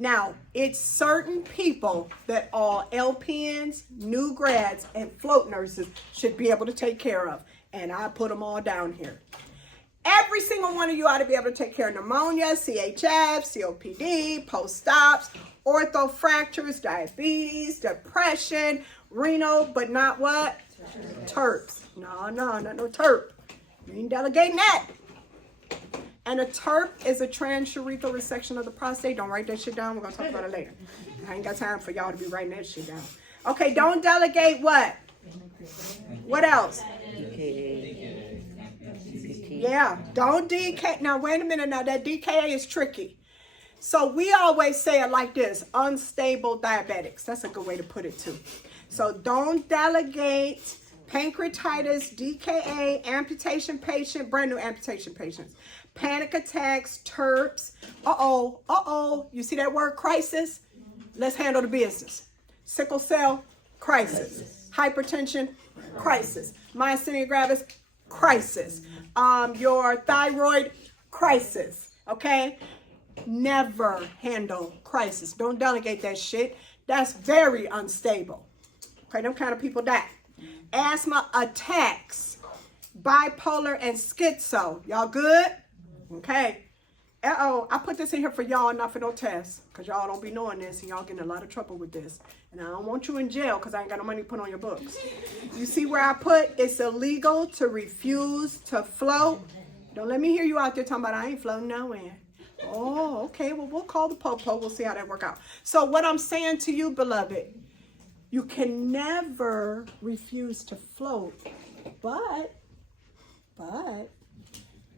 Now, it's certain people that all LPNs, new grads, and float nurses should be able to take care of. And I put them all down here. Every single one of you ought to be able to take care of pneumonia, CHF, COPD, post-ops, ortho fractures, diabetes, depression, renal, but not what? TERPs. No, not no TERP. You ain't delegating that. And a TERP is a transurethral resection of the prostate. Don't write that shit down. We're going to talk about it later. I ain't got time for y'all to be writing that shit down. Okay, don't delegate what? What else? Yeah, don't DK. Now, wait a minute. Now, that DKA is tricky. So we always say it like this: unstable diabetics. That's a good way to put it, too. So don't delegate pancreatitis, DKA, amputation patient, brand new amputation patients, panic attacks, TERPs. You see that word crisis? Let's handle the business. Sickle cell, crisis. Hypertension, crisis. Myasthenia gravis, crisis. Your thyroid, crisis. Okay? Never handle crisis. Don't delegate that shit. That's very unstable. Okay, them kind of people die. Asthma attacks, bipolar and schizo. Y'all good? Okay. I put this in here for y'all, not for no tests, because y'all don't be knowing this, and y'all getting a lot of trouble with this. And I don't want you in jail, because I ain't got no money to put on your books. You see where I put, it's illegal to refuse to float. Don't let me hear you out there talking about I ain't floating nowhere. Oh, okay. Well, we'll call the po-po. We'll see how that work out. So what I'm saying to you, beloved, you can never refuse to float, but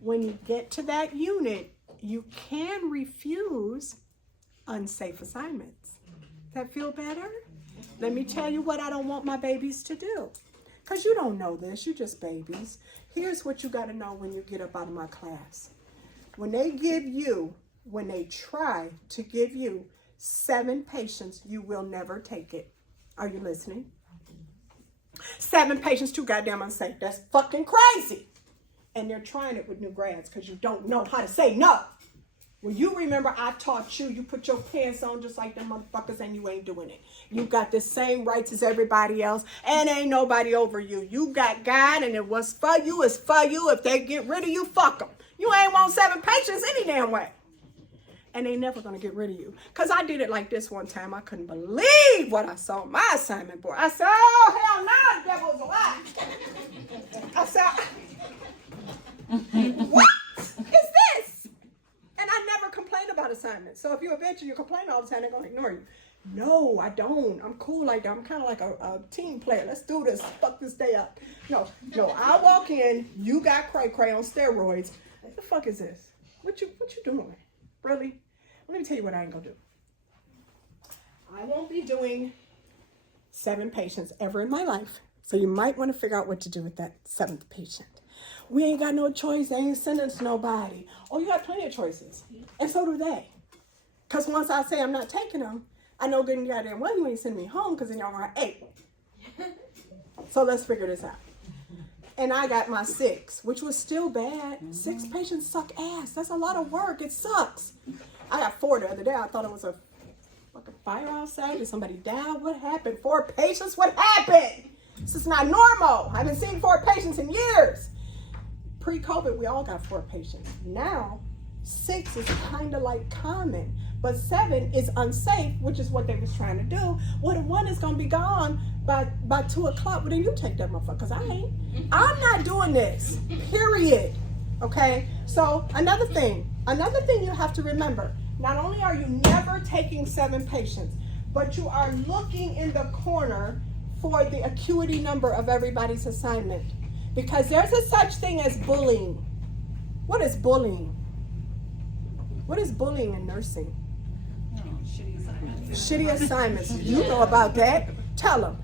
when you get to that unit, you can refuse unsafe assignments. That feel better? Let me tell you what I don't want my babies to do. Because you don't know this, you just babies. Here's what you got to know when you get up out of my class. When they try to give you 7 patients, you will never take it. Are you listening? 7 patients, too goddamn unsafe. That's fucking crazy. And they're trying it with new grads because you don't know how to say no. Well, you remember I taught you, you put your pants on just like them motherfuckers and you ain't doing it. You got the same rights as everybody else and ain't nobody over you. You got God and it was for you, it's for you. If they get rid of you, fuck them. You ain't want 7 patients any damn way. And they never gonna get rid of you. Because I did it like this one time. I couldn't believe what I saw on my assignment board. I said, oh, hell no, the devil's a lie. I said, what is this? And I never complained about assignments. So if you eventually you complain all the time, they're gonna ignore you. No, I don't. I'm cool like that. I'm kind of like a team player. Let's do this. Fuck this day up. No. I walk in, you got cray-cray on steroids. What the fuck is this? What you doing? Really? Let me tell you what I ain't gonna do. I won't be doing 7 patients ever in my life. So you might want to figure out what to do with that 7th patient. We ain't got no choice. They ain't sending us nobody. Oh, you got plenty of choices. And so do they. Because once I say I'm not taking them, I know good and goddamn well you ain't sending me home because then y'all are 8. So let's figure this out. And I got my 6, which was still bad. 6 patients suck ass. That's a lot of work. It sucks. I got 4 the other day. I thought it was a fucking fire outside. Did somebody die? What happened? 4 patients? What happened? This is not normal. I haven't seen 4 patients in years. Pre-COVID, we all got 4 patients. Now, 6 is kind of like common. But 7 is unsafe, which is what they was trying to do. Well, the 1 is going to be gone by 2 o'clock. Well, then you take that motherfucker, because I ain't. I'm not doing this, period. Okay? So, another thing you have to remember. Not only are you never taking 7 patients, but you are looking in the corner for the acuity number of everybody's assignment. Because there's a such thing as bullying. What is bullying? What is bullying in nursing? Shitty assignments. You know about that. Tell them.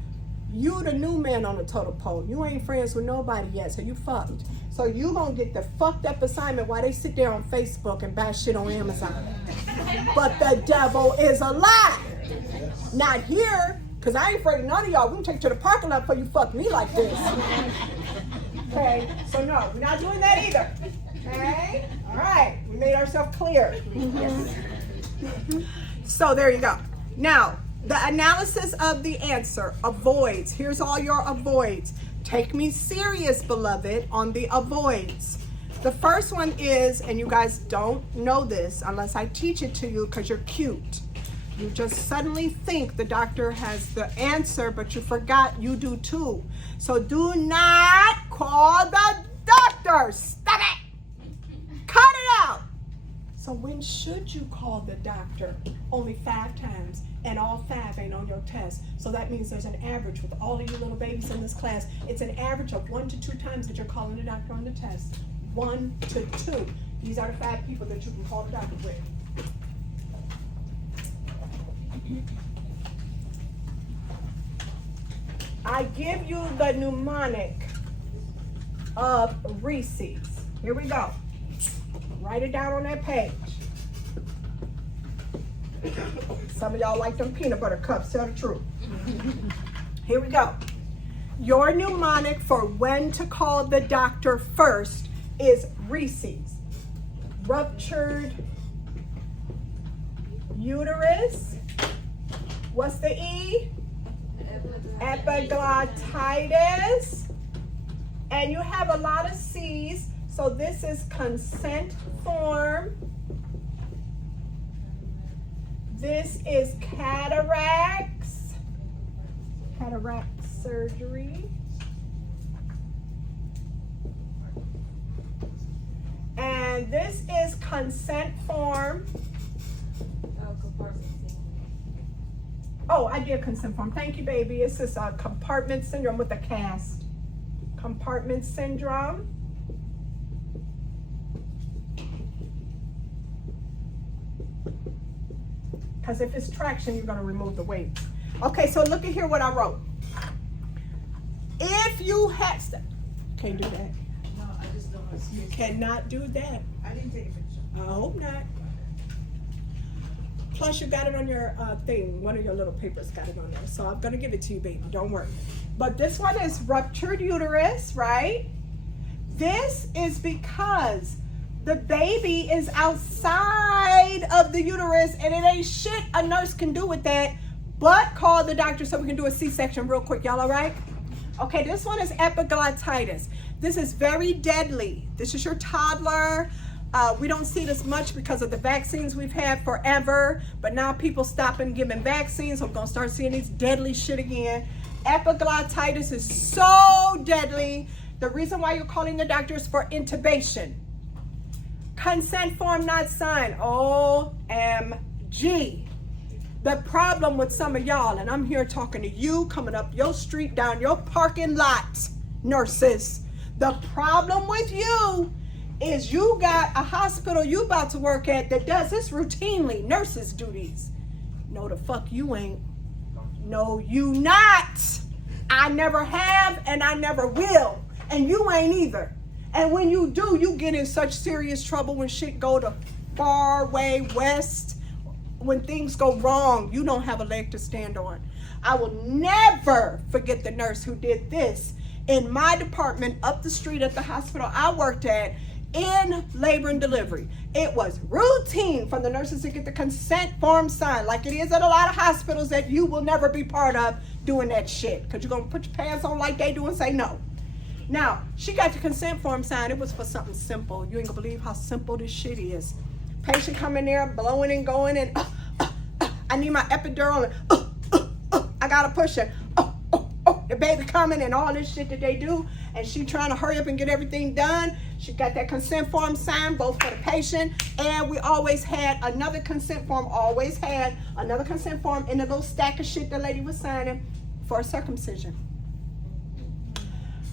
You the new man on the totem pole. You ain't friends with nobody yet, so you fucked. So you gonna get the fucked up assignment while they sit there on Facebook and buy shit on Amazon. But the devil is a lie. Not here, because I ain't afraid of none of y'all. We can take you to the parking lot before you fuck me like this. Okay? So no, we're not doing that either. Okay? All right. We made ourselves clear. So there you go. Now, the analysis of the answer, avoids. Here's all your avoids. Take me serious, beloved, on the avoids. The first one is, and you guys don't know this unless I teach it to you because you're cute. You just suddenly think the doctor has the answer, but you forgot you do too. So do not call the doctor. Stop it. Cut it out. So when should you call the doctor? Only 5 times, and all 5 ain't on your test. So that means there's an average with all of you little babies in this class. It's an average of 1 to 2 times that you're calling the doctor on the test. 1 to 2. These are the 5 people that you can call the doctor with. I give you the mnemonic of Reese's. Here we go. Write it down on that page. Some of y'all like them peanut butter cups, tell the truth. Here we go. Your mnemonic for when to call the doctor first is Reese's. Ruptured uterus. What's the E? Epiglottitis. And you have a lot of C's, so this is consent form. This is cataracts, cataract surgery. And this is consent form. Oh, I did consent form. Thank you, baby. It's this compartment syndrome with a cast. Compartment syndrome. Because if it's traction, you're going to remove the weight. Okay, so look at here what I wrote. If you had... Can't do that. No, I just don't want to see You it. cannot do that. I didn't take a picture. I hope not. Plus, you got it on your thing. One of your little papers got it on there. So I'm going to give it to you, baby. Don't worry. But this one is ruptured uterus, right? This is because the baby is outside of the uterus and it ain't shit a nurse can do with that but call the doctor so we can do a C-section real quick. Y'all all right? Okay, this one is epiglottitis. This is very deadly. This is your toddler. We don't see this much because of the vaccines we've had forever, but now people stopping giving vaccines, so we're gonna start seeing these deadly shit again. Epiglottitis is so deadly. The reason why you're calling the doctor is for intubation. Consent form not signed. OMG. The problem with some of y'all, and I'm here talking to you, coming up your street, down your parking lot, nurses. The problem with you is you got a hospital you about to work at that does this routinely, nurses do these. No, the fuck you ain't. No, you not. I never have and I never will. And you ain't either. And when you do, you get in such serious trouble when shit go to far way west. When things go wrong, you don't have a leg to stand on. I will never forget the nurse who did this in my department up the street at the hospital I worked at in labor and delivery. It was routine for the nurses to get the consent form signed, like it is at a lot of hospitals that you will never be part of doing that shit, because you're going to put your pants on like they do and say no. Now, she got the consent form signed. It was for something simple. You ain't going to believe how simple this shit is. Patient coming there, blowing and going, and I need my epidural, and I got to push it. The baby coming and all this shit that they do, and she trying to hurry up and get everything done. She got that consent form signed, both for the patient, and we always had another consent form, in the little stack of shit the lady was signing for a circumcision.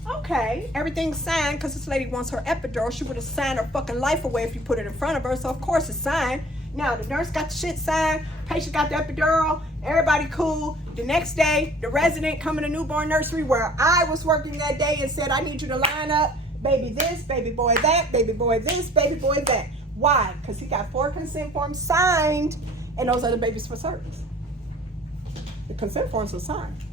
Okay, everything's signed because this lady wants her epidural. She would have signed her fucking life away if you put it in front of her, so of course it's signed. Now, the nurse got the shit signed, patient got the epidural, everybody cool. The next day, the resident coming to newborn nursery where I was working that day and said, I need you to line up baby this, baby boy that, baby boy this, baby boy that. Why? Because he got 4 consent forms signed, and those are the babies for service. The consent forms were signed.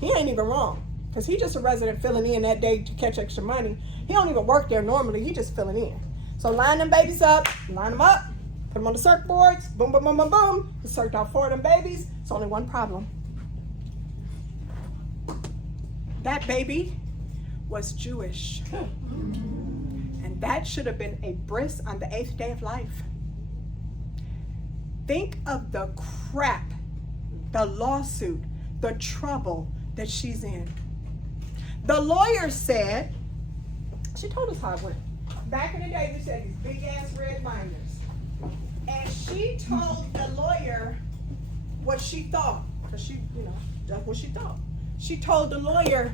He ain't even wrong, because he just a resident filling in that day to catch extra money. He don't even work there normally, he just filling in. So line them babies up, line them up, Put them on the circuit boards, boom, boom, boom, boom, boom. He circled out 4 of them babies. It's only one problem. That baby was Jewish. And that should have been a bris on the 8th day of life. Think of the crap, the lawsuit, the trouble that she's in. The lawyer said, she told us how it went. Back in the day, we said these big ass red binders. And she told the lawyer what she thought. Because she, that's what she thought. She told the lawyer,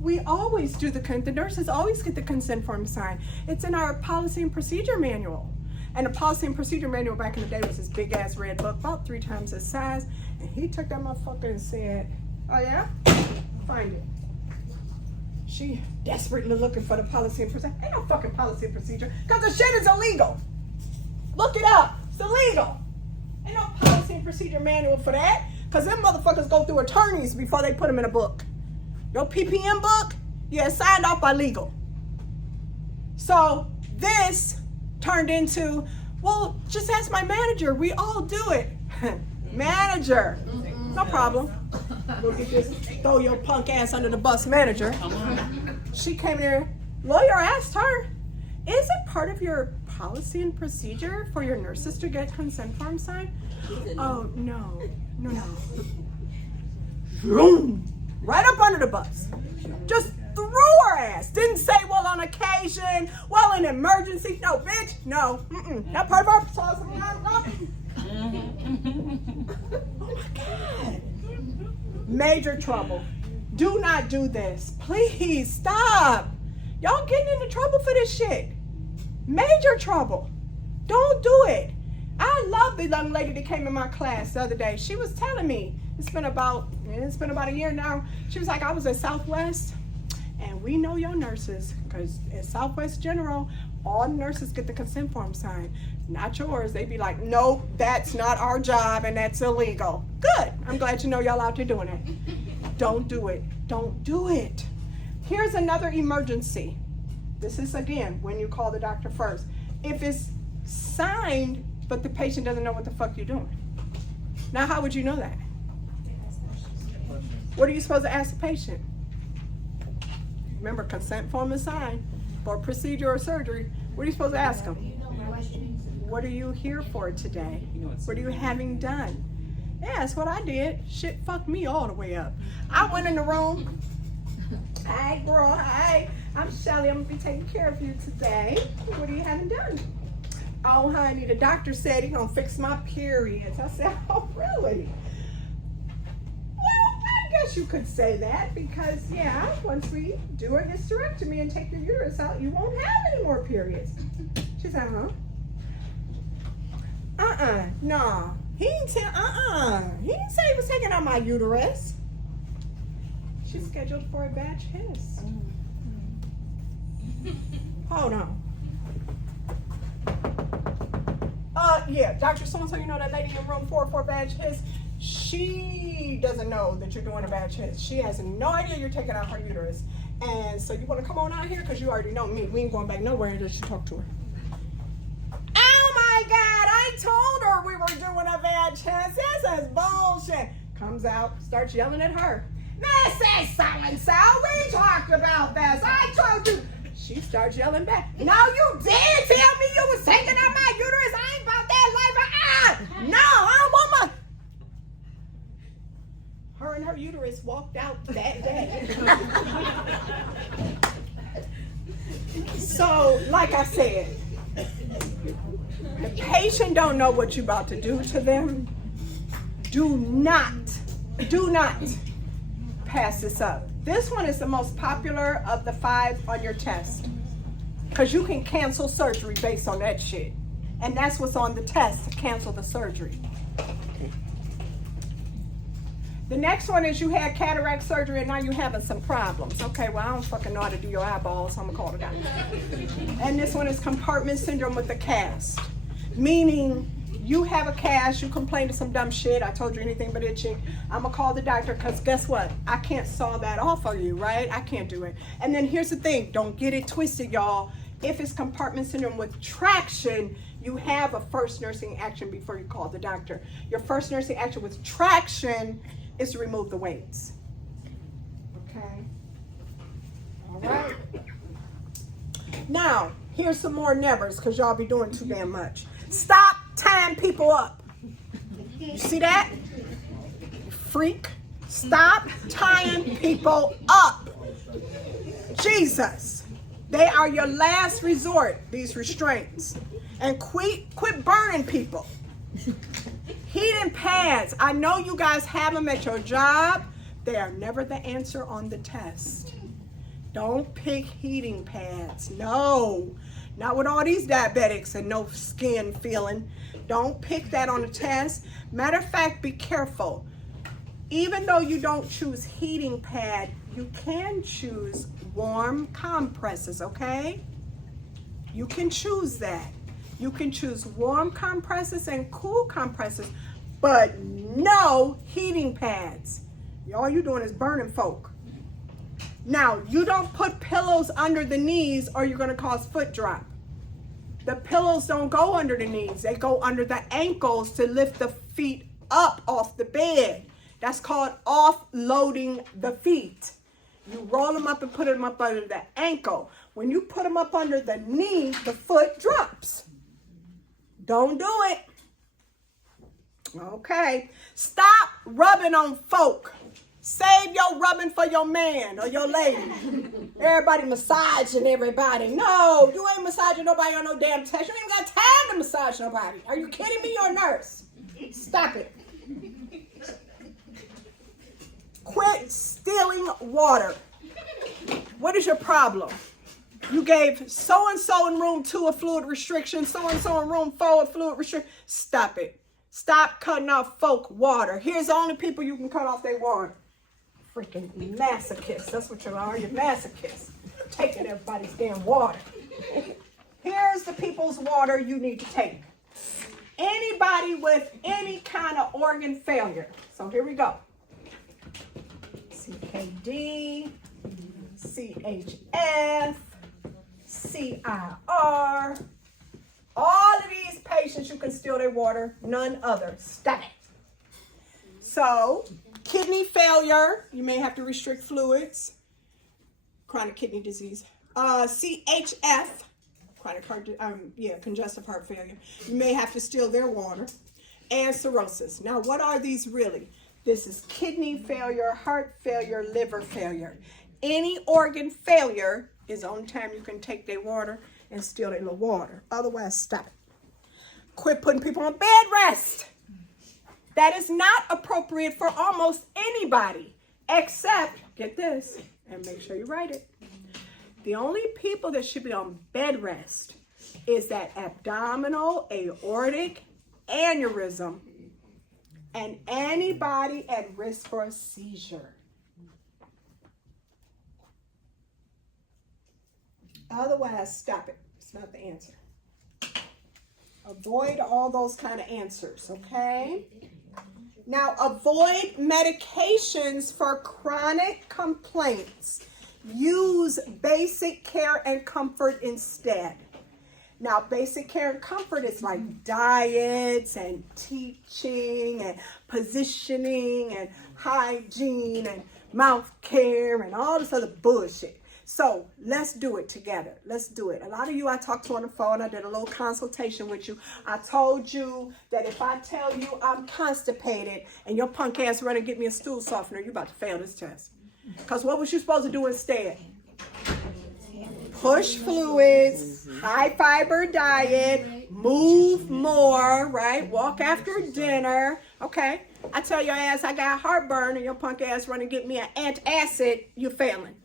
we always do the nurses always get the consent form signed. It's in our policy and procedure manual. And the policy and procedure manual back in the day was this big ass red book, about 3 times its size. And he took that motherfucker and said, oh yeah? Find it. She desperately looking for the policy and procedure. Ain't no fucking policy and procedure, because the shit is illegal. Look it up. It's illegal. Ain't no policy and procedure manual for that, because them motherfuckers go through attorneys before they put them in a book. Your PPM book, yeah, signed off by legal. So this turned into, well, just ask my manager. We all do it. Manager. No problem. Go get this, throw your punk ass under the bus, manager. She came here. Lawyer asked her, is it part of your policy and procedure for your nurses to get consent form signed? Oh, no. Right up under the bus. Just threw her ass. Didn't say, well, on occasion, well, in emergency. No, bitch, no. Not part of our policy. Oh, my God. Major trouble. Do not do this. Please stop. Y'all getting into trouble for this shit. Major trouble. Don't do it. I love the young lady that came in my class the other day. She was telling me, it's been about a year now. She was like, I was at Southwest, and we know your nurses, because at Southwest General, all nurses get the consent form signed. Not yours. They be like, no, that's not our job, and that's illegal. Good. I'm glad you know y'all out there doing it. Don't do it. Don't do it. Here's another emergency. This is, again, when you call the doctor first. If it's signed, but the patient doesn't know what the fuck you're doing. Now, how would you know that? What are you supposed to ask the patient? Remember, consent form is signed for procedure or surgery. What are you supposed to ask them? What are you here for today? What are you having done? Yeah, that's what I did. Shit fucked me all the way up. I went in the room. Hi, girl. Hi. I'm Shelly. I'm going to be taking care of you today. What are you having done? Oh, honey, the doctor said he's going to fix my periods. I said, oh, really? Well, I guess you could say that because, yeah, once we do a hysterectomy and take your uterus out, you won't have any more periods. She said, huh? No. He didn't say, He didn't say he was taking out my uterus. She's scheduled for a batch hiss. Hold on. Yeah, Dr. So-and-so, you know that lady in room 404 batch hiss? She doesn't know that you're doing a batch hiss. She has no idea you're taking out her uterus. And so you want to come on out here? Because you already know me. We ain't going back nowhere until she talk to her. Oh my God, I told her we were doing a batch hiss. This is bullshit. Comes out, starts yelling at her. This is so-and-so. We talked about this. I told you. She starts yelling back. No, you did tell me you was taking out my uterus. I ain't about that life. No, I don't want my... Her and her uterus walked out that day. So, like I said, the patient don't know what you're about to do to them. Do not pass this up. This one is the most popular of the 5 on your test because you can cancel surgery based on that shit. And that's what's on the test, to cancel the surgery. The next one is you had cataract surgery and now you're having some problems. Okay, well, I don't fucking know how to do your eyeballs, so I'm gonna call it out. And this one is compartment syndrome with the cast, meaning you have a cast, you complain to some dumb shit, I told you anything but itching, I'm gonna call the doctor because guess what? I can't saw that off of you, right? I can't do it. And then here's the thing, don't get it twisted, y'all. If it's compartment syndrome with traction, you have a first nursing action before you call the doctor. Your first nursing action with traction is to remove the weights. Okay? All right. Now, here's some more nevers because y'all be doing too damn much. Stop tying people up. You see that? Freak. Stop tying people up. Jesus. They are your last resort, these restraints. And quit burning people. Heating pads. I know you guys have them at your job. They are never the answer on the test. Don't pick heating pads. No. Not with all these diabetics and no skin feeling. Don't pick that on the test. Matter of fact, be careful. Even though you don't choose heating pad, you can choose warm compresses, okay? You can choose that. You can choose warm compresses and cool compresses, but no heating pads. All you're doing is burning folk. Now, you don't put pillows under the knees or you're gonna cause foot drop. The pillows don't go under the knees. They go under the ankles to lift the feet up off the bed. That's called offloading the feet. You roll them up and put them up under the ankle. When you put them up under the knee, the foot drops. Don't do it. Okay. Stop rubbing on folk. Save your rubbing for your man or your lady. Everybody massaging everybody. No, you ain't massaging nobody on no damn test. You ain't got time to massage nobody. Are you kidding me? You're a nurse. Stop it. Quit stealing water. What is your problem? You gave so-and-so in room 2 a fluid restriction, so-and-so in room 4 a fluid restriction. Stop it. Stop cutting off folk water. Here's the only people you can cut off their water. Freaking masochists. That's what you are. You're masochists. Taking everybody's damn water. Here's the people's water you need to take. Anybody with any kind of organ failure. So here we go. CKD, CHF, CIR. All of these patients, you can steal their water, none other. Stop it. So, kidney failure, you may have to restrict fluids. Chronic kidney disease. CHF, congestive heart failure. You may have to steal their water. And cirrhosis. Now, what are these really? This is kidney failure, heart failure, liver failure. Any organ failure is the only time you can take their water and steal their little water. Otherwise, stop it. Quit putting people on bed rest. That is not appropriate for almost anybody, except, get this, and make sure you write it. The only people that should be on bed rest is that abdominal aortic aneurysm and anybody at risk for a seizure. Otherwise, stop it. It's not the answer. Avoid all those kind of answers, okay? Now, avoid medications for chronic complaints. Use basic care and comfort instead. Now, basic care and comfort is like diets and teaching and positioning and hygiene and mouth care and all this other bullshit. So let's do it together. Let's do it. A lot of you I talked to on the phone. I did a little consultation with you. I told you that if I tell you I'm constipated and your punk ass run and get me a stool softener, you're about to fail this test. Because what was you supposed to do instead? Push fluids, high fiber diet, move more, right? Walk after dinner. Okay. I tell your ass I got heartburn and your punk ass run and get me an antacid, you're failing.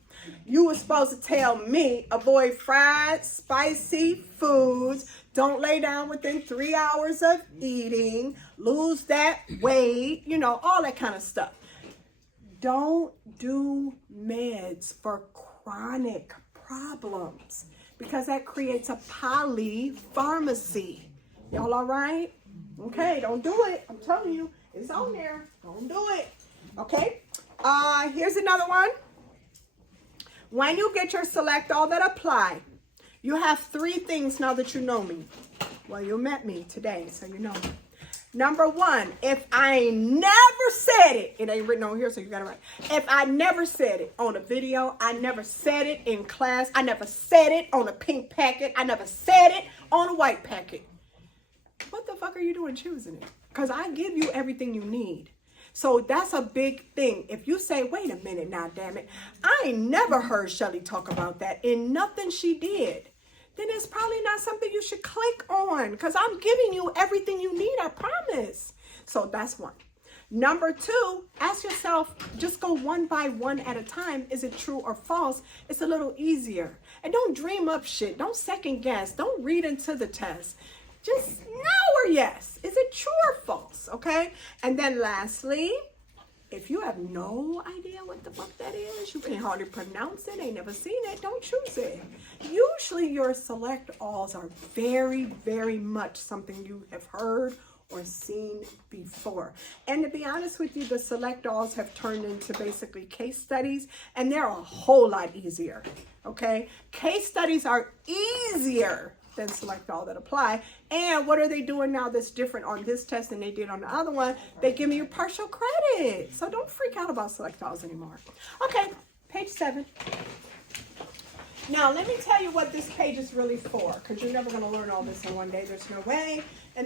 You were supposed to tell me avoid fried, spicy foods. Don't lay down within 3 hours of eating. Lose that weight, you know, all that kind of stuff. Don't do meds for chronic problems because that creates a polypharmacy. Y'all all right? Okay, don't do it. I'm telling you, it's on there. Don't do it. Okay? Here's another one. When you get your select all that apply, you have 3 things now that you know me. Well, you met me today, so you know. Number one, if I never said it, it ain't written on here, so you gotta write. If I never said it on a video, I never said it in class, I never said it on a pink packet, I never said it on a white packet. What the fuck are you doing choosing it? Because I give you everything you need. So that's a big thing. If you say, wait a minute now, damn it, I ain't never heard Shelly talk about that in nothing she did, then it's probably not something you should click on, because I'm giving you everything you need, I promise. So that's one. Number two, ask yourself, just go one by one at a time. Is it true or false? It's a little easier. And don't dream up shit. Don't second guess. Don't read into the test. Just no or yes. Is it true or false? Okay? And then lastly, if you have no idea what the fuck that is, you can hardly pronounce it, ain't never seen it, don't choose it. Usually your select alls are very, very much something you have heard or seen before. And to be honest with you, the select alls have turned into basically case studies, and they're a whole lot easier, okay? Case studies are easier than select all that apply. And what are they doing now that's different on this test than they did on the other one? They give you partial credit. So don't freak out about select alls anymore. Okay, page 7. Now let me tell you what this page is really for, because you're never going to learn all this in one day. There's no way. And